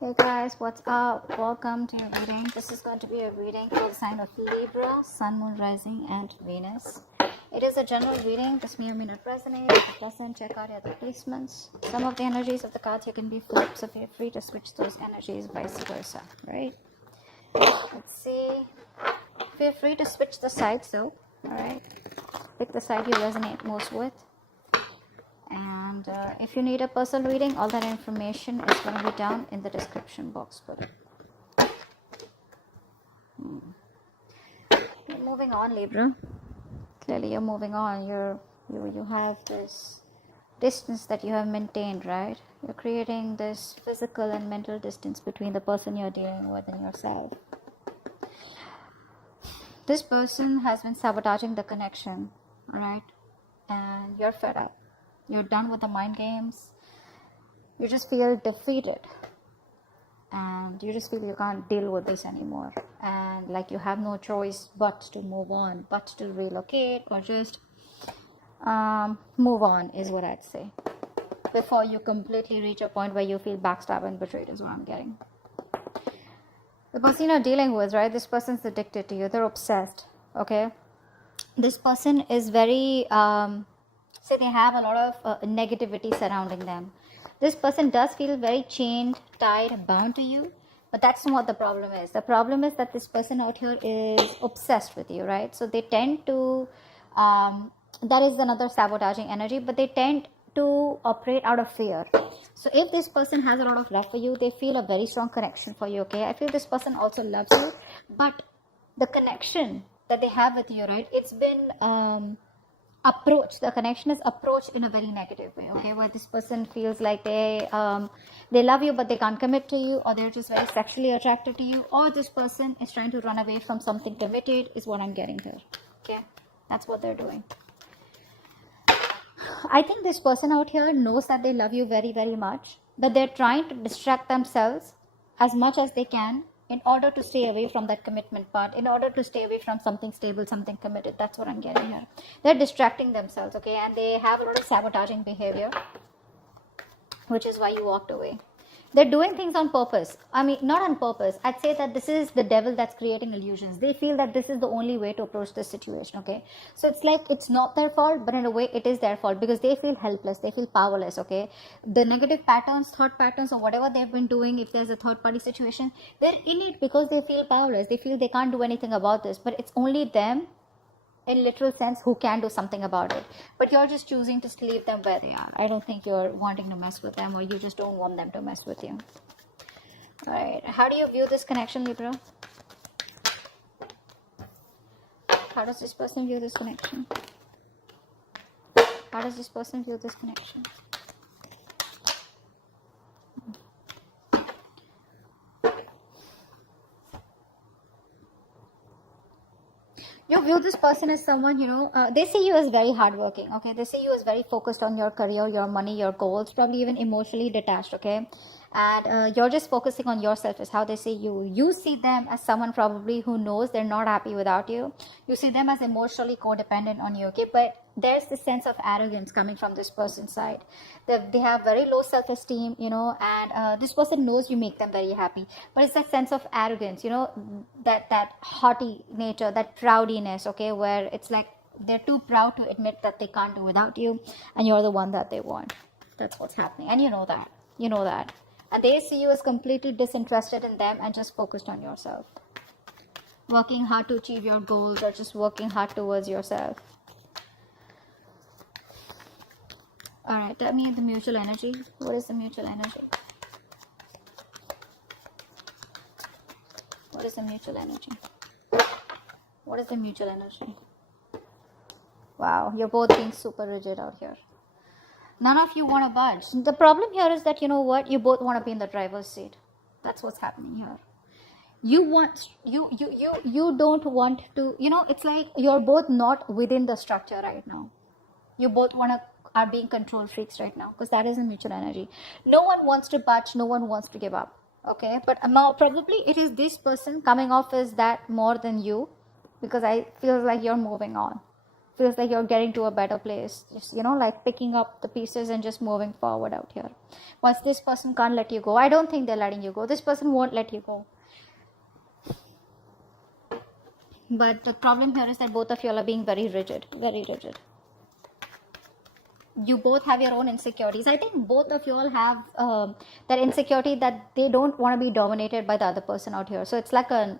Hey guys, what's up? Welcome to your reading. This is going to be a reading for the sign of Libra, Sun, Moon, Rising, and Venus. It is a general reading. This may or may not resonate. If it doesn't, check out your other placements. Some of the energies of the cards here can be flipped, so feel free to switch those energies, vice versa. Right? Let's see. Feel free to switch the sides though. Alright? Pick the side you resonate most with. And if you need a personal reading, all that information is going to be down in the description box below. You're moving on, Libra. Clearly you're moving on. You have this distance that you have maintained, right? You're creating this physical and mental distance between the person you're dealing with and yourself. This person has been sabotaging the connection, right? And you're fed up. You're done with the mind games. You just feel defeated. And you just feel you can't deal with this anymore. And like you have no choice but to move on, but to relocate or just move on is what I'd say. Before you completely reach a point where you feel backstabbed and betrayed is what I'm getting. The person you're dealing with, right? This person's addicted to you. They're obsessed, okay? This person is very... say they have a lot of negativity surrounding them. This person does feel very chained, tied, bound to you, but that's not what the problem is. The problem is that this person out here is obsessed with you, right? So they tend to, that is another sabotaging energy, but they tend to operate out of fear. So if this person has a lot of love for you, they feel a very strong connection for you, okay? I feel this person also loves you, but the connection that they have with you, right, it's been... the connection is approached in a very negative way, okay, where this person feels like they love you but they can't commit to you, or they're just very sexually attracted to you, or this person is trying to run away from something committed is what I'm getting here, okay? That's what they're doing. I think this person out here knows that they love you very, very much, but they're trying to distract themselves as much as they can in order to stay away from that commitment part, in order to stay away from something stable, something committed. That's what I'm getting here. They're distracting themselves, okay? And they have a lot of sabotaging behavior, which is why you walked away. They're doing things on purpose. I mean, not on purpose. I'd say that this is the devil that's creating illusions. They feel that this is the only way to approach this situation, okay? So it's like it's not their fault, but in a way it is their fault because they feel helpless. They feel powerless, okay? The negative patterns, thought patterns, or whatever they've been doing, if there's a third party situation, they're in it because they feel powerless. They feel they can't do anything about this, but it's only them, in literal sense, who can do something about it. But you're just choosing to leave them where they are. I don't think you're wanting to mess with them, or you just don't want them to mess with you. All right, how do you view this connection, Libra? How does this person view this connection? How does this person view this connection? You view this person as someone, they see you as very hardworking, okay? They see you as very focused on your career, your money, your goals, probably even emotionally detached, okay? And you're just focusing on yourself is how they see you. You see them as someone probably who knows they're not happy without you. You see them as emotionally codependent on you, okay? But there's this sense of arrogance coming from this person's side. They have very low self-esteem, and this person knows you make them very happy. But it's that sense of arrogance, that haughty nature, that proudiness, okay, where it's like they're too proud to admit that they can't do without you, and you're the one that they want. That's what's happening, and you know that. You know that. And they see you as completely disinterested in them and just focused on yourself. Working hard to achieve your goals, or just working hard towards yourself. Alright, tell me the mutual energy. What is the mutual energy? What is the mutual energy? What is the mutual energy? Wow, you're both being super rigid out here. None of you want to budge. The problem here is that, you know what? You both want to be in the driver's seat. That's what's happening here. You don't want to, it's like you're both not within the structure right now. You both are being control freaks right now, because that is a mutual energy. No one wants to budge. No one wants to give up. Okay, but now probably it is this person coming off as that more than you, because I feel like you're moving on feels like you're getting to a better place, just, you know, like picking up the pieces and just moving forward out here. Once this person can't let you go, I don't think they're letting you go. This person won't let you go. But the problem here is that both of you are being very rigid, very rigid. You both have your own insecurities. I think both of you all have that insecurity that they don't want to be dominated by the other person out here. So it's like a,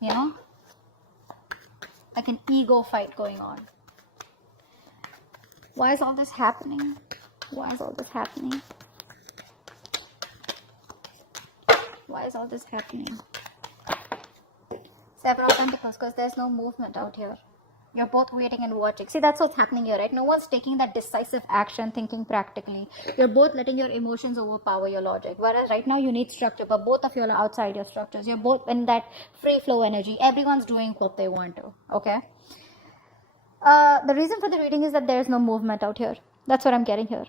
you know, like an ego fight going on. Why is all this happening? Why is all this happening? Why is all this happening? Seven of Pentacles, because there's no movement out here. You're both waiting and watching. See, that's what's happening here, right? No one's taking that decisive action, thinking practically. You're both letting your emotions overpower your logic. Whereas right now you need structure, but both of you are outside your structures. You're both in that free flow energy. Everyone's doing what they want to, okay? The reason for the reading is that there's no movement out here. That's what I'm getting here,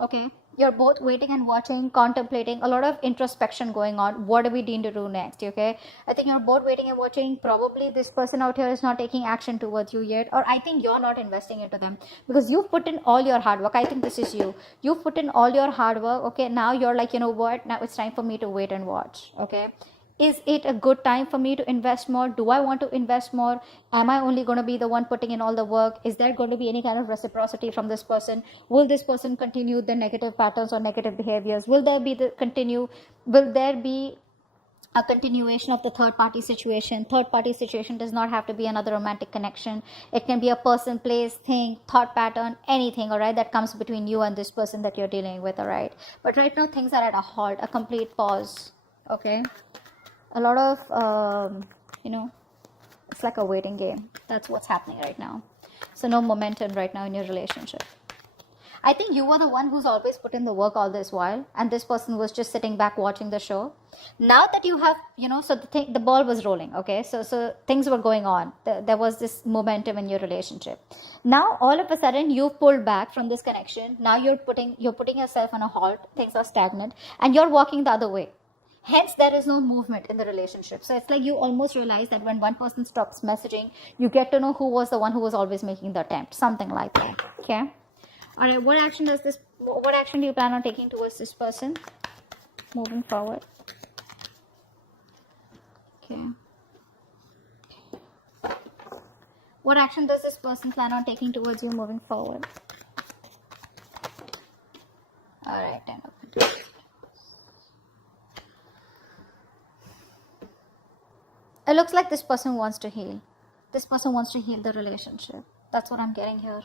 okay? You're both waiting and watching, contemplating, a lot of introspection going on. What do we need to do next, okay? I think you're both waiting and watching. Probably this person out here is not taking action towards you yet, or I think you're not investing into them because you've put in all your hard work. I think this is you. You've put in all your hard work, okay? Now you're like, you know what? Now it's time for me to wait and watch, okay? Is it a good time for me to invest more? Do I want to invest more? Am I only going to be the one putting in all the work? Is there going to be any kind of reciprocity from this person? Will this person continue the negative patterns or negative behaviors? Will there be a continuation of the third party situation? Third party situation does not have to be another romantic connection. It can be a person, place, thing, thought pattern, anything, all right, that comes between you and this person that you're dealing with, all right? But right now things are at a halt, a complete pause, okay? A lot of, you know, it's like a waiting game. That's what's happening right now. So no momentum right now in your relationship. I think you were the one who's always put in the work all this while, and this person was just sitting back watching the show. Now that you have, you know, so the ball was rolling, okay? So things were going on. There was this momentum in your relationship. Now all of a sudden you've pulled back from this connection. Now you're putting yourself on a halt. Things are stagnant, and you're walking the other way. Hence, there is no movement in the relationship. So it's like you almost realize that when one person stops messaging, you get to know who was the one who was always making the attempt. Something like that. Okay. All right. What action do you plan on taking towards this person moving forward? Okay. What action does this person plan on taking towards you moving forward? All right. 10 of Pentacles. It looks like this person wants to heal. This person wants to heal the relationship. That's what I'm getting here.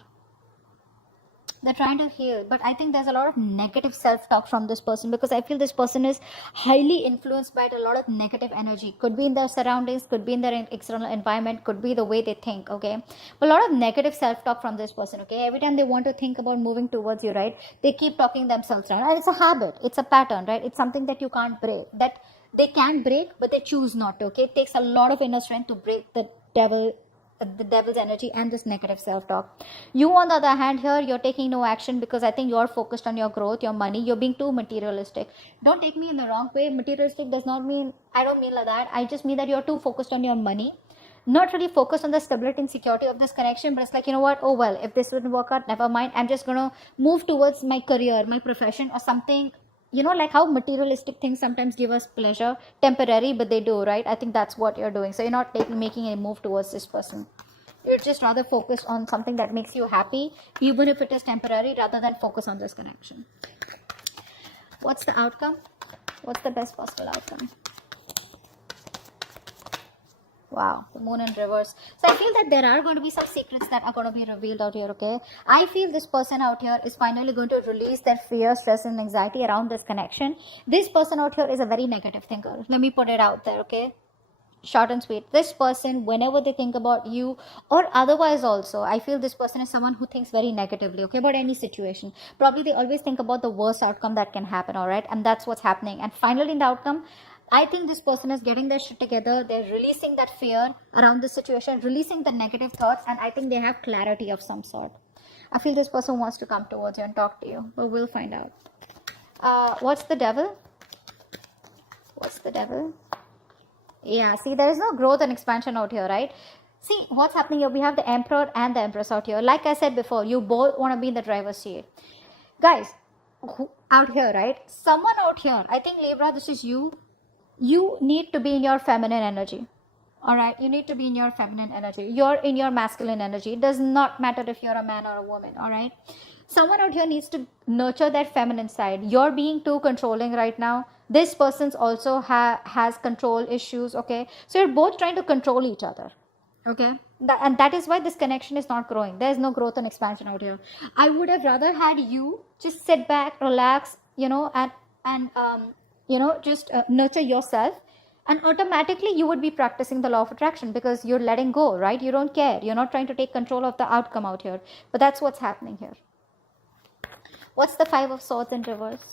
They're trying to heal, but I think there's a lot of negative self-talk from this person because I feel this person is highly influenced by a lot of negative energy. Could be in their surroundings, could be in their external environment, could be the way they think, okay? But a lot of negative self-talk from this person, okay? Every time they want to think about moving towards you, right? They keep talking themselves down. And it's a habit. It's a pattern, right? It's something that you can't break. That they can break, but they choose not to, okay? It takes a lot of inner strength to break the devil's energy and this negative self-talk. You, on the other hand, here, you're taking no action because I think you're focused on your growth, your money. You're being too materialistic. Don't take me in the wrong way. Materialistic does not mean, I don't mean like that. I just mean that you're too focused on your money. Not really focused on the stability and security of this connection, but it's like, you know what? Oh, well, if this wouldn't work out, never mind. I'm just going to move towards my career, my profession or something. You know, like how materialistic things sometimes give us pleasure, temporary, but they do, right? I think that's what you're doing. So you're not making a move towards this person. You're just rather focused on something that makes you happy, even if it is temporary, rather than focus on this connection. What's the outcome? What's the best possible outcome? Wow, the moon in reverse. So I feel that there are going to be some secrets that are going to be revealed out here, okay? I feel this person out here is finally going to release their fear, stress, and anxiety around this connection. This person out here is a very negative thinker. Let me put it out there, okay? Short and sweet. This person, whenever they think about you or otherwise also, I feel this person is someone who thinks very negatively, okay, about any situation. Probably they always think about the worst outcome that can happen, all right? And that's what's happening. And finally, in the outcome, I think this person is getting their shit together. They're releasing that fear around the situation, releasing the negative thoughts, and I think they have clarity of some sort. I feel this person wants to come towards you and talk to you, but we'll find out. What's the devil? What's the devil? Yeah, see, there is no growth and expansion out here, right? See what's happening here. We have the Emperor and the Empress out here. Like I said before, you both want to be in the driver's seat. Guys, out here, right? Someone out here, I think Libra, this is you. You need to be in your feminine energy. All right, you need to be in your feminine energy. You're in your masculine energy. It does not matter if you're a man or a woman. All right, someone out here needs to nurture that feminine side. You're being too controlling right now. This person's also has control issues. Okay, so you're both trying to control each other. Okay, and that is why this connection is not growing. There is no growth and expansion out here. I would have rather had you just sit back, relax, and just nurture yourself. And automatically you would be practicing the law of attraction, because you're letting go, right? You don't care. You're not trying to take control of the outcome out here. But that's what's happening here. What's the Five of Swords in reverse?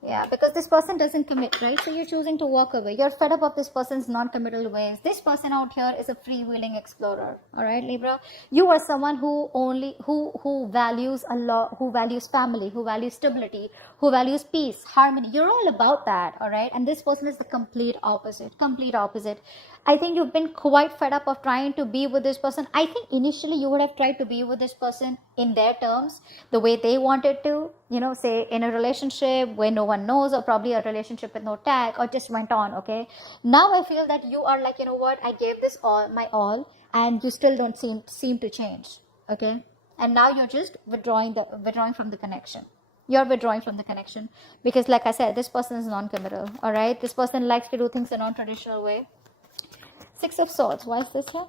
Yeah, because this person doesn't commit, right? So you're choosing to walk away. You're fed up of this person's non-committal ways. This person out here is a freewheeling explorer. All right, Libra? You are someone who values a lot, who values family, who values stability, who values peace, harmony. You're all about that, all right? And this person is the complete opposite. Complete opposite. I think you've been quite fed up of trying to be with this person. I think initially you would have tried to be with this person in their terms, the way they wanted to, say in a relationship where no one knows, or probably a relationship with no tag, or just went on, okay? Now I feel that you are like, you know what, I gave this my all, and you still don't seem to change, okay? And now you're just withdrawing from the connection. You're withdrawing from the connection because, like I said, this person is non-committal, all right? This person likes to do things a non-traditional way. Six of Swords. Why is this here?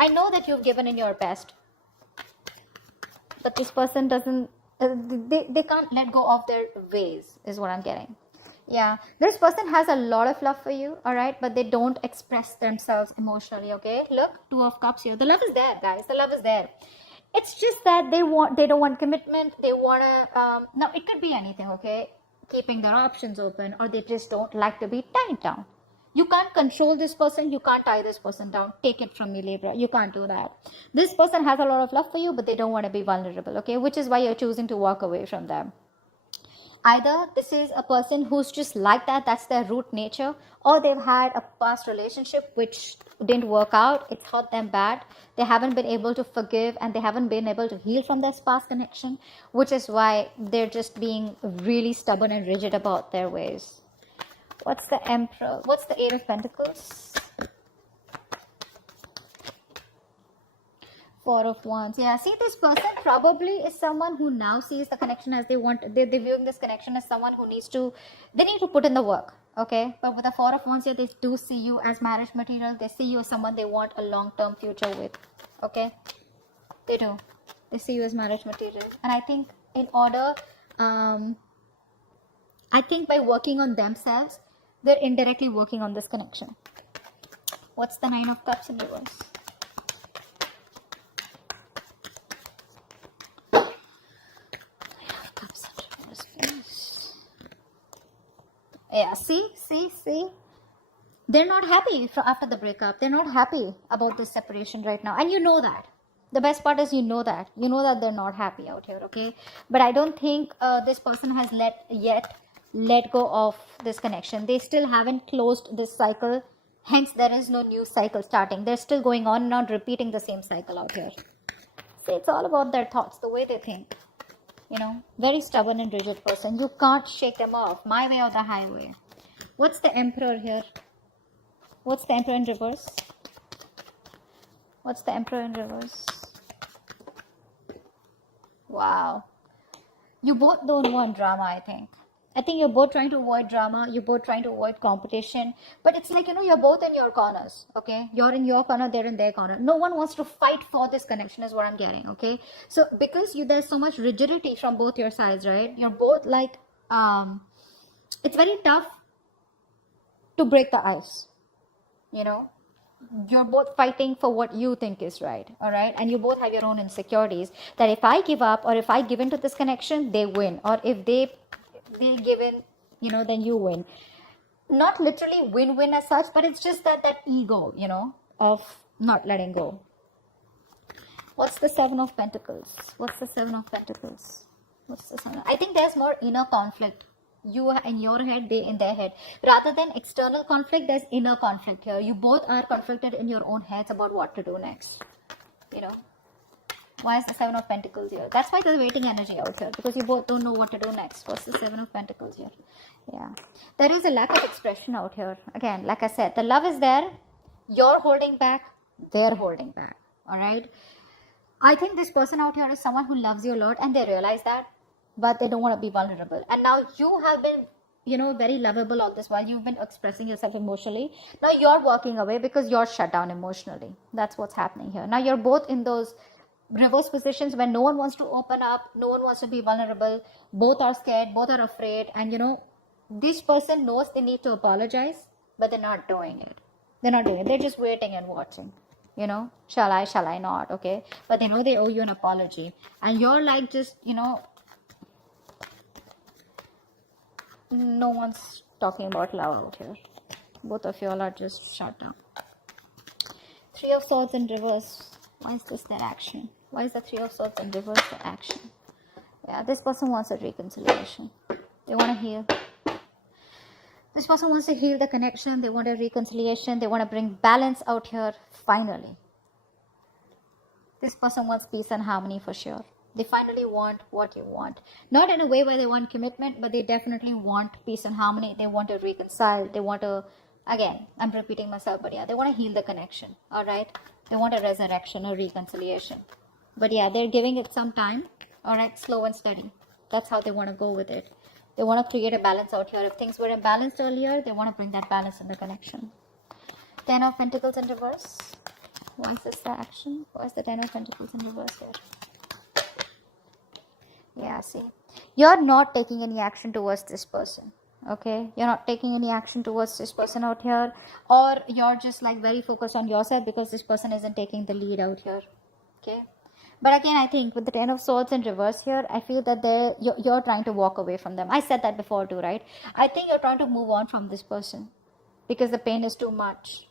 I know that you've given in your best, but this person doesn't, they can't let go of their ways, is what I'm getting. Yeah, this person has a lot of love for you, all right, but they don't express themselves emotionally, okay? Look, Two of Cups here. The love is there, guys. The love is there. It's just that they don't want commitment. They want to, now it could be anything, okay? Keeping their options open, or they just don't like to be tied down. You can't control this person. You can't tie this person down. Take it from me, Libra. You can't do that. This person has a lot of love for you, but they don't want to be vulnerable, okay? Which is why you're choosing to walk away from them. Either this is a person who's just like that, that's their root nature, or they've had a past relationship which didn't work out, it's hurt them bad, they haven't been able to forgive, and they haven't been able to heal from this past connection, which is why they're just being really stubborn and rigid about their ways. What's the Emperor? What's the Eight of Pentacles? Four of Wands. Yeah, see, this person probably is someone who now sees the connection as they want. They're viewing this connection as someone who they need to put in the work, okay? But with the Four of Wands here, they do see you as marriage material. They see you as someone they want a long-term future with, okay? They do. They see you as marriage material. And I think in order, I think by working on themselves, they're indirectly working on this connection. What's the Nine of Cups in reverse? Yeah, see. They're not happy after the breakup. They're not happy about this separation right now. And you know that. The best part is you know that. You know that they're not happy out here, okay? But I don't think this person has let go of this connection. They still haven't closed this cycle. Hence, there is no new cycle starting. They're still going on and on, repeating the same cycle out here. See, it's all about their thoughts, the way they think. Very stubborn and rigid person. You can't shake them off. My way or the highway. What's the Emperor here? What's the Emperor in reverse? What's the Emperor in reverse? Wow. You both don't want drama, I think. I think you're both trying to avoid drama. You're both trying to avoid competition. But it's like, you're both in your corners, okay? You're in your corner, they're in their corner. No one wants to fight for this connection is what I'm getting, okay? So because there's so much rigidity from both your sides, right? You're both like, it's very tough to break the ice, You're both fighting for what you think is right, all right? And you both have your own insecurities that if I give up or if I give into this connection, they win. Or if they give in, then you win. Not literally win-win as such, but it's just that ego, of not letting go. What's the Seven of Pentacles? What's the Seven of Pentacles? What's the Seven? I think there's more inner conflict You are in your head, they in their head. Rather than external conflict, there's inner conflict here. You both are conflicted in your own heads about what to do next. You know, why is the Seven of Pentacles here? That's why there's waiting energy out here, because you both don't know what to do next. What's the Seven of Pentacles here? Yeah, there is a lack of expression out here. Again, like I said, the love is there. You're holding back, they're holding back. All right, I think this person out here is someone who loves you a lot, and they realize that, but they don't want to be vulnerable. And now you have been, you know, very lovable all this while. You've been expressing yourself emotionally. Now you're walking away because you're shut down emotionally. That's what's happening here. Now you're both in those reverse positions where no one wants to open up, no one wants to be vulnerable. Both are scared, both are afraid. And you know, this person knows they need to apologize, but they're not doing it. They're not doing it. They're just waiting and watching. You know, shall I not? Okay. But they know they owe you an apology. And you're like, just, you know, no one's talking about love out here. Both of you all are just shut down. Three of Swords in reverse. Why is this their action? Why is the Three of Swords in reverse their action? Yeah, this person wants a reconciliation. They want to heal. This person wants to heal the connection. They want a reconciliation. They want to bring balance out here finally. This person wants peace and harmony for sure. They finally want what you want. Not in a way where they want commitment, but they definitely want peace and harmony. They want to reconcile. They want to, again, I'm repeating myself, but yeah, they want to heal the connection. All right. They want a resurrection or reconciliation. But yeah, they're giving it some time. All right. Slow and steady. That's how they want to go with it. They want to create a balance out here. If things were imbalanced earlier, they want to bring that balance in the connection. Ten of Pentacles in reverse. Why is this the action? Why is the Ten of Pentacles in reverse here? Yeah, see. You're not taking any action towards this person. Okay? You're not taking any action towards this person out here. Or you're just like very focused on yourself because this person isn't taking the lead out here. Okay? But again, I think with the Ten of Swords in reverse here, I feel that you're trying to walk away from them. I said that before too, right? I think you're trying to move on from this person because the pain is too much.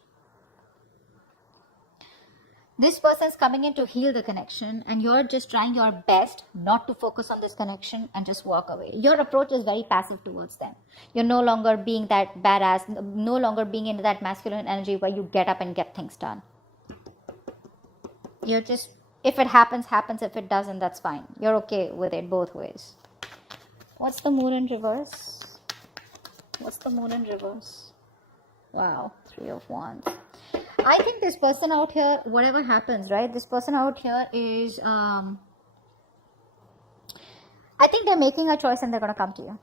This person is coming in to heal the connection, and you're just trying your best not to focus on this connection and just walk away. Your approach is very passive towards them. You're no longer being that badass, no longer being into that masculine energy where you get up and get things done. You're just, if it happens, happens. If it doesn't, that's fine. You're okay with it both ways. What's the Moon in reverse? What's the Moon in reverse? Wow, Three of Wands. I think this person out here, whatever happens, right? This person out here is, I think they're making a choice and they're going to come to you.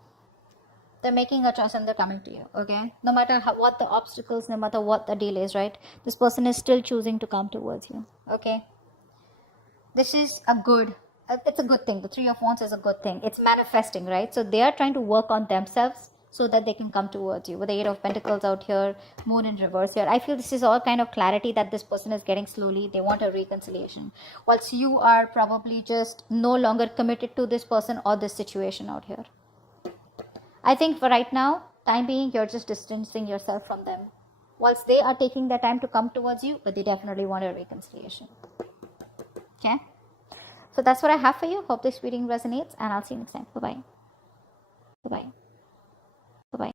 They're making a choice and they're coming to you, okay? No matter what the obstacles, no matter what the delays, right? This person is still choosing to come towards you, okay? This is a good, it's a good thing. The Three of Wands is a good thing. It's manifesting, right? So they are trying to work on themselves so that they can come towards you. With the Eight of Pentacles out here, Moon in reverse here. I feel this is all kind of clarity that this person is getting slowly. They want a reconciliation. Whilst you are probably just no longer committed to this person or this situation out here. I think for right now, time being, you're just distancing yourself from them. Whilst they are taking their time to come towards you, but they definitely want a reconciliation. Okay? So that's what I have for you. Hope this reading resonates, and I'll see you next time. Bye-bye. Bye-bye.